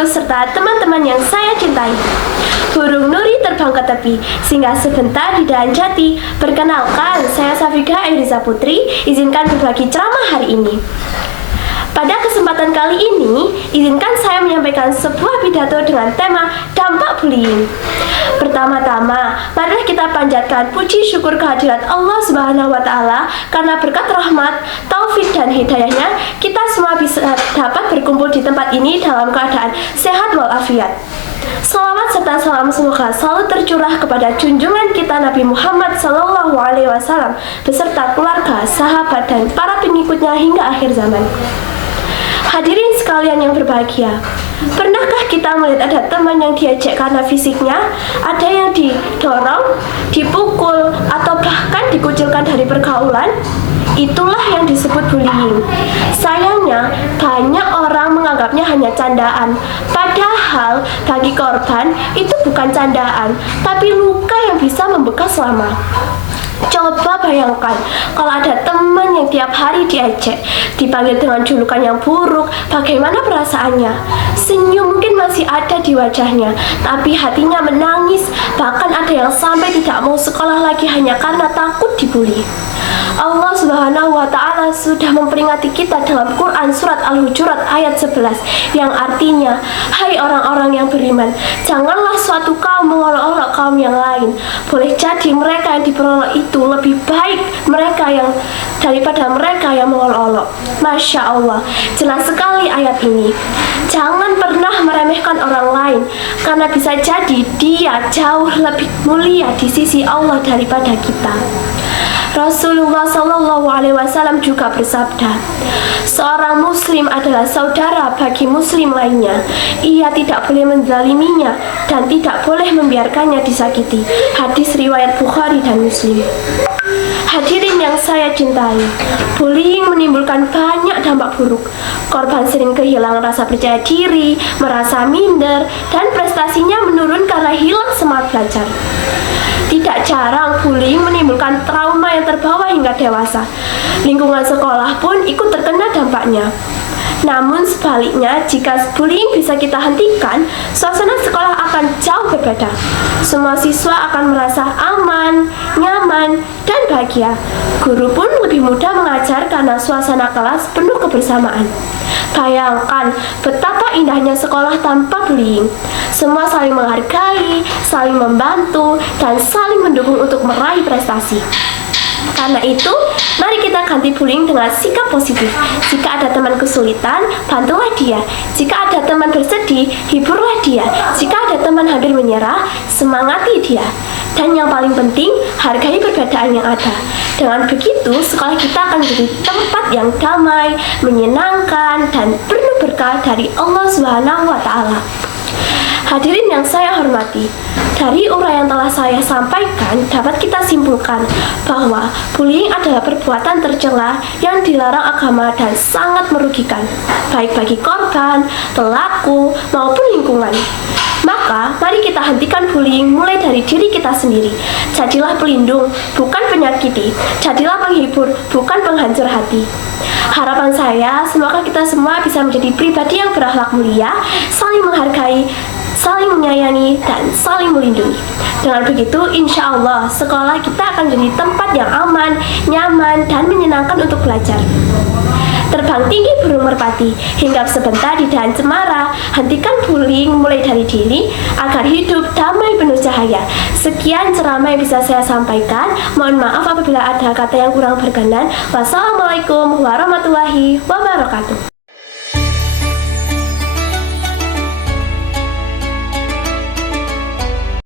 guru serta teman-teman yang saya cintai. Burung Nuri terbang ke tepi, singgah sebentar di dahan jati. Perkenalkan, saya Safika Airiza Putri, izinkan berbagi ceramah hari ini. Pada kesempatan kali ini, izinkan saya menyampaikan sebuah pidato dengan tema dampak bullying. Pertama-tama, marilah kita panjatkan puji syukur kehadirat Allah Subhanahu wa Ta'ala karena berkat rahmat, taufik dan hidayahnya, kita semua bisa dapat berkumpul di tempat ini dalam keadaan sehat walafiat. Salawat serta salam semoga selalu tercurah kepada junjungan kita Nabi Muhammad SAW beserta keluarga, sahabat, dan para pengikutnya hingga akhir zaman. Hadirin sekalian yang berbahagia, pernahkah kita melihat ada teman yang diejek karena fisiknya, ada yang didorong, dipukul, atau bahkan dikucilkan dari pergaulan? Itulah yang disebut bullying. Sayangnya, banyak orang menganggapnya hanya candaan. Padahal, bagi korban, itu bukan candaan, tapi luka yang bisa membekas lama. Coba bayangkan, kalau ada teman yang tiap hari diejek, dipanggil dengan julukan yang buruk, bagaimana perasaannya? Senyum mungkin masih ada di wajahnya, tapi hatinya menangis, bahkan ada yang sampai tidak mau sekolah lagi hanya karena takut dibully. Allah Subhanahu wa Ta'ala sudah memperingati kita dalam Quran surat Al-Hujurat ayat 11 yang artinya, hai orang-orang yang beriman, janganlah suatu kaum mengolok-olok kaum yang lain. Boleh jadi mereka yang diperolok itu lebih baik daripada mereka yang mengolok-olok. Masya Allah, jelas sekali ayat ini. Jangan pernah meremehkan orang lain, karena bisa jadi dia jauh lebih mulia di sisi Allah daripada kita. Rasulullah SAW juga bersabda, seorang muslim adalah saudara bagi muslim lainnya. Ia tidak boleh menzaliminya dan tidak boleh membiarkannya disakiti. Hadis riwayat Bukhari dan Muslim. Hadirin yang saya cintai, bullying menimbulkan banyak dampak buruk. Korban sering kehilangan rasa percaya diri, merasa minder, dan prestasinya menurun karena hilang semangat belajar. Tidak jarang bullying menimbulkan trauma yang terbawa hingga dewasa. Lingkungan sekolah pun ikut terkena dampaknya. Namun sebaliknya, jika bullying bisa kita hentikan, suasana sekolah akan jauh berbeda. Semua siswa akan merasa aman, nyaman, dan bahagia. Guru pun lebih mudah mengajar karena suasana kelas penuh kebersamaan. Bayangkan betapa indahnya sekolah tanpa bullying. Semua saling menghargai, saling membantu, dan saling mendukung untuk meraih prestasi. Karena itu, mari kita ganti bullying dengan sikap positif. Jika ada teman kesulitan, bantulah dia. Jika ada teman bersedih, hiburlah dia. Jika ada teman hampir menyerah, semangati dia. Dan yang paling penting, hargai perbedaan yang ada. Dengan begitu, sekolah kita akan menjadi tempat yang damai, menyenangkan, dan penuh berkah dari Allah Subhanahu wa Ta'ala. Hadirin yang saya hormati, dari uraian yang telah saya sampaikan dapat kita simpulkan bahwa bullying adalah perbuatan tercela yang dilarang agama dan sangat merugikan, baik bagi korban, pelaku, maupun lingkungan. Maka, mari kita hentikan bullying mulai dari diri kita sendiri. Jadilah pelindung, bukan penyakiti. Jadilah penghibur, bukan penghancur hati. Harapan saya, semoga kita semua bisa menjadi pribadi yang berakhlak mulia, saling menghargai, saling menyayangi, dan saling melindungi. Dengan begitu, insya Allah, sekolah kita akan menjadi tempat yang aman, nyaman, dan menyenangkan untuk belajar. Terbang tinggi burung merpati, hinggap sebentar di dahan cemara. Hentikan bullying mulai dari diri, agar hidup damai penuh cahaya. Sekian ceramah yang bisa saya sampaikan. Mohon maaf apabila ada kata yang kurang berkenan. Wassalamualaikum warahmatullahi wabarakatuh.